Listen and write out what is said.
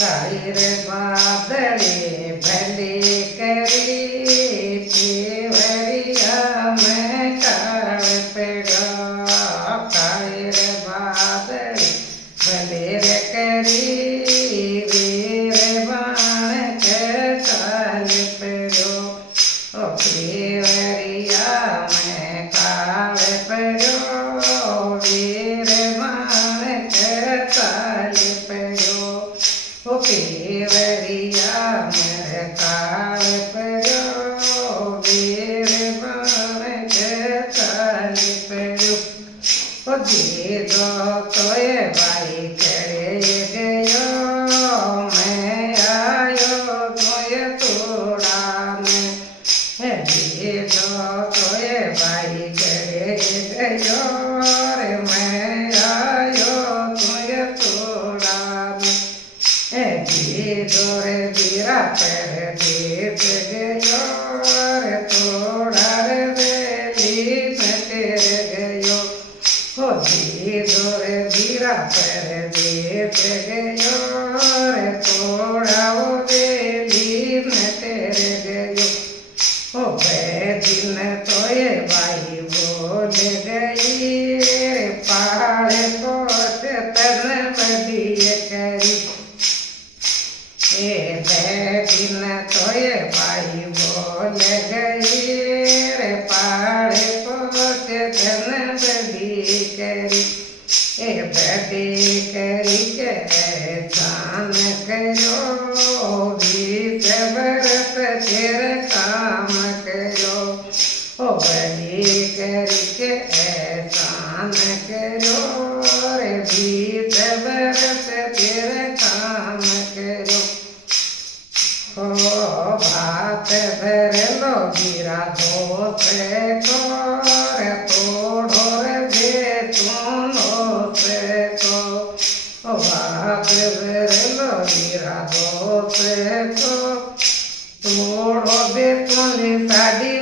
काली रे बादली भली करी केवरिया में काल पेड़ो काली रे बादली भली रे करी वीर बाण के काल पेड़ो ओ केवरिया में काल पेड़ो वीर बाण के काल पेड़ो ओ केवरिया मेरे काल पड़ो वीर बाण के काल पड़ो ओ दे दो तोए भाई करे गयो मैं आयो तोए तोड़ा में दे दो तोए भाई करे गयो रे मैं आयो तोए तोड़ा में दोरे बीरा पर देत गयो रे तोड़ा रे बेली में तेरे गयो हो दोरे बीरा पर देत गयो रे तोड़ा वो बेली में तेरे गयो हो दिन तोए भाई बोल गई रे पहाड़ कोट तन बदिए करी दिन तोए भाई बोल गई रे पहाड़ पोत धन बदी करी बदी करी के एहसान करो बीस बरस फिर काम करो ओ बदी करी के एहसान करो रे बीस बरस फिर काम करो ओ भात भर लो गिरा दोष को रे तोड़ो रे बेतुनो से को ओ भात भर लो गिरा दोष को तोड़ो बेतुनी साड़ी